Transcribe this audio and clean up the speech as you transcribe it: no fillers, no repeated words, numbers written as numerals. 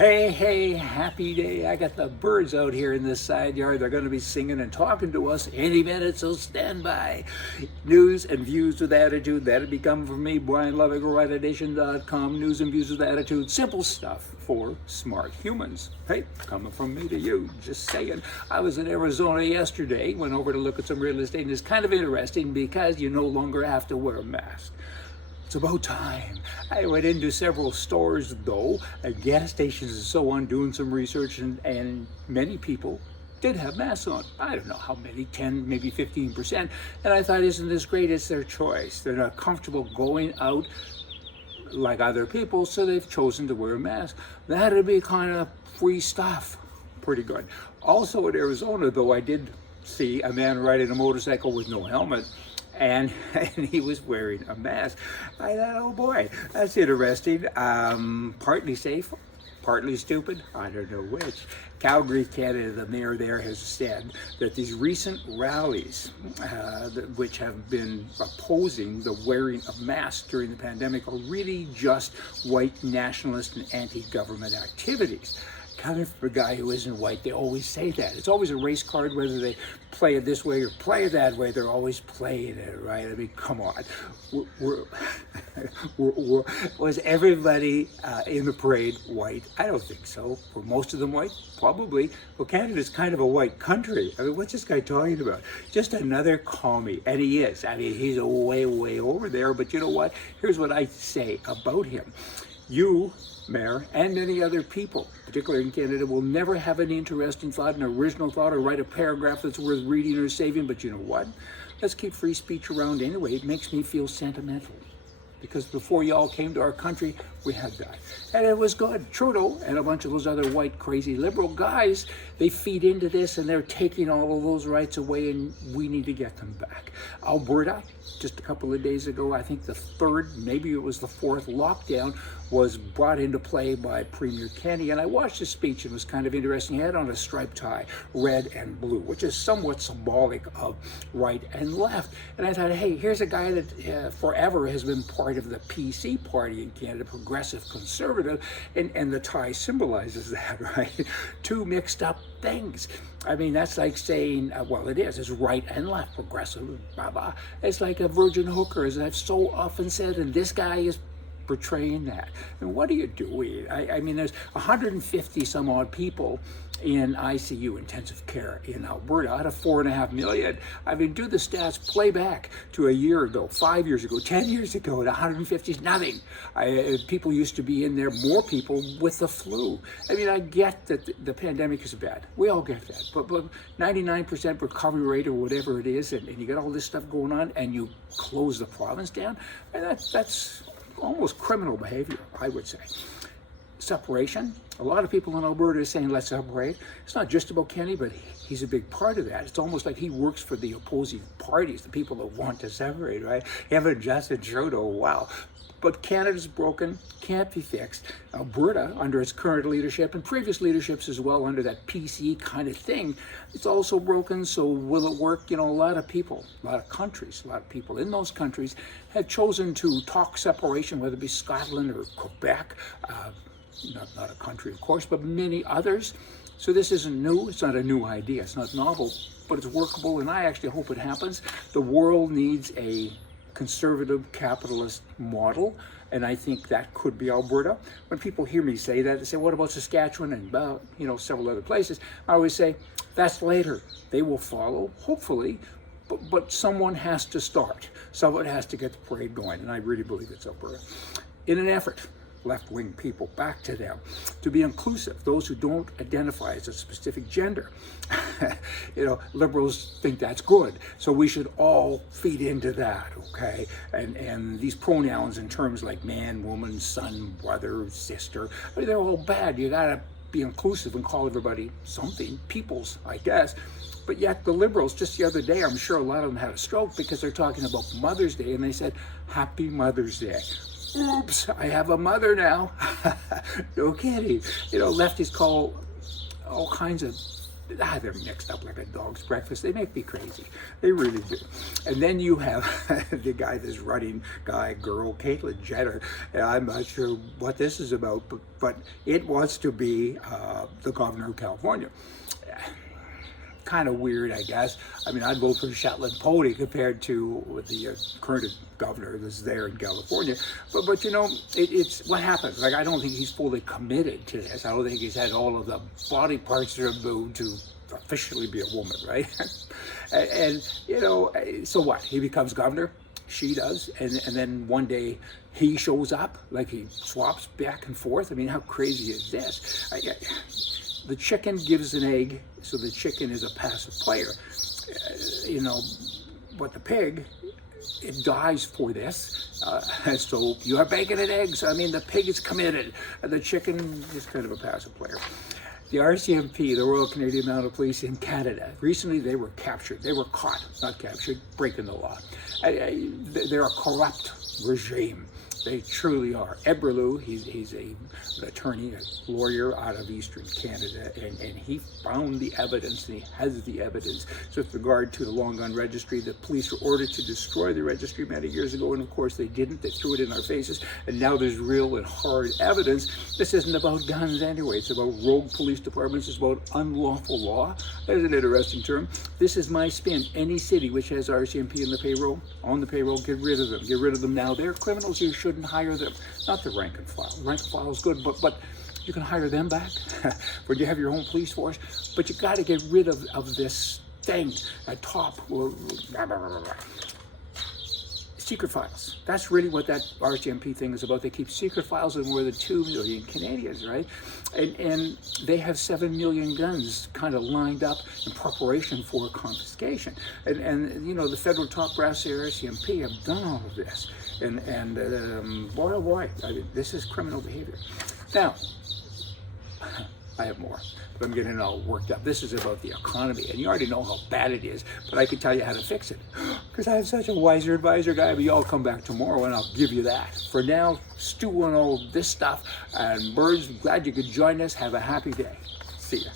Hey, happy day. I got the birds out here in this side yard. They're going to be singing and talking to us any minute, so stand by. News and views with attitude. That'll be coming from me, Brian Loving, RightEdition.com. News and views with attitude. Simple stuff for smart humans. Hey, coming from me to you. Just saying. I was in Arizona yesterday, went over to look at some real estate, and it's kind of interesting because you no longer have to wear a mask. It's about time. I went into several stores though, at gas stations and so on, doing some research, and many people did have masks on. I don't know how many, 10, maybe 15%. And I thought, isn't this great? It's their choice. They're not comfortable going out like other people, so they've chosen to wear a mask. That'd be kind of free stuff. Pretty good. Also in Arizona though, I did see a man riding a motorcycle with no helmet. And he was wearing a mask. I thought, oh boy, that's interesting. Partly safe, partly stupid, I don't know which. Calgary, Canada, the mayor there has said that these recent rallies, which have been opposing the wearing of masks during the pandemic, are really just white nationalist and anti-government activities. Coming from a guy who isn't white, they always say that. It's always a race card, whether they play it this way or play it that way, they're always playing it, right? I mean, come on. Was everybody in the parade white? I don't think so. Were most of them white? Probably. Well, Canada's kind of a white country. I mean, what's this guy talking about? Just another commie, and he is. I mean, he's way over there, but you know what? Here's what I say about him. You, Mayor, and many other people, particularly in Canada, will never have an interesting thought, an original thought, or write a paragraph that's worth reading or saving. But you know what? Let's keep free speech around anyway. It makes me feel sentimental. Because before y'all came to our country, we had that. And it was good. Trudeau and a bunch of those other white, crazy liberal guys, they feed into this and they're taking all of those rights away, and we need to get them back. Alberta, just a couple of days ago, I think the third, maybe it was the fourth lockdown, was brought into play by Premier Kenney. And I watched his speech and it was kind of interesting. He had on a striped tie, red and blue, which is somewhat symbolic of right and left. And I thought, hey, here's a guy that forever has been part of the PC party in Canada, progressive conservative, and the tie symbolizes that, right? Two mixed up things. I mean, that's like saying, well, it is. It's right and left, progressive, blah, blah. It's like a virgin hooker, as I've so often said, and this guy is portraying that. And what are you doing? I mean, there's 150 some odd people in ICU, intensive care, in Alberta out of 4.5 million. I mean, do the stats, play back to a year ago, 5 years ago, 10 years ago, at 150 is nothing. People used to be in there, more people with the flu. I mean, I get that the pandemic is bad. We all get that. But 99% recovery rate or whatever it is, and you got all this stuff going on, and you close the province down, and that's almost criminal behavior, I would say. Separation. A lot of people in Alberta are saying, let's separate. It's not just about Kenney, but he's a big part of that. It's almost like he works for the opposing parties, the people that want to separate, right? Him Justin Trudeau, wow. But Canada's broken, can't be fixed. Alberta, under its current leadership and previous leaderships as well, under that PC kind of thing, it's also broken. So will it work? You know, a lot of people, a lot of countries, a lot of people in those countries have chosen to talk separation, whether it be Scotland or Quebec, not a country, of course, but many others. So this isn't new. It's not a new idea. It's not novel, but it's workable, and I actually hope it happens. The world needs a conservative capitalist model, and I think that could be Alberta. When people hear me say that, they say, what about Saskatchewan and several other places? I always say, that's later. They will follow, hopefully, but someone has to start. Someone has to get the parade going, and I really believe it's Alberta. In an effort, left-wing people, back to them, to be inclusive, those who don't identify as a specific gender. Liberals think that's good, so we should all feed into that, okay? And these pronouns in terms like man, woman, son, brother, sister, I mean, they're all bad. You gotta be inclusive and call everybody something, peoples, I guess. But yet the Liberals, just the other day, I'm sure a lot of them had a stroke because they're talking about Mother's Day, and they said, Happy Mother's Day. Oops, I have a mother now. No kidding. Lefties call all kinds of they're mixed up like a dog's breakfast. They make me crazy. They really do. And then you have the guy, this running guy, girl, Caitlyn Jenner. I'm not sure what this is about, but it wants to be the governor of California. Kind of weird, I guess. I mean, I'd vote for Shetland Pony compared to the current governor that's there in California. But you know, it's what happens. Like, I don't think he's fully committed to this. I don't think he's had all of the body parts removed to officially be a woman, right? and you know, so what? He becomes governor. She does, and then one day he shows up, like he swaps back and forth. I mean, how crazy is this? The chicken gives an egg, so the chicken is a passive player. You know, but the pig, it dies for this. So you have bacon and eggs. I mean, the pig is committed. The chicken is kind of a passive player. The RCMP, the Royal Canadian Mounted Police in Canada, recently they were captured. They were caught, not captured, breaking the law. They're a corrupt regime. They truly are. Eberlu, he's an attorney, a lawyer out of Eastern Canada, and he found the evidence, and he has the evidence. So with regard to the long gun registry, the police were ordered to destroy the registry many years ago, and of course they didn't. They threw it in our faces, and now there's real and hard evidence. This isn't about guns anyway. It's about rogue police departments. It's about unlawful law. That's an interesting term. This is my spin. Any city which has RCMP in the payroll, on the payroll, get rid of them. Get rid of them now. They're criminals. You shouldn't hire them. Not the rank and file. Rank and file is good, but you can hire them back when you have your own police force. But you got to get rid of this thing at top. Secret files. That's really what that RCMP thing is about. They keep secret files of more than 2 million Canadians, right? And they have 7 million guns kind of lined up in preparation for confiscation. And you know, the federal top brass, the RCMP, have done all of this. And boy, oh boy, this is criminal behavior. Now, I have more, but I'm getting all worked up. This is about the economy, and you already know how bad it is, but I can tell you how to fix it. Because I have such a wiser advisor guy, but y'all come back tomorrow and I'll give you that. For now, stew on all this stuff, and birds, glad you could join us. Have a happy day. See ya.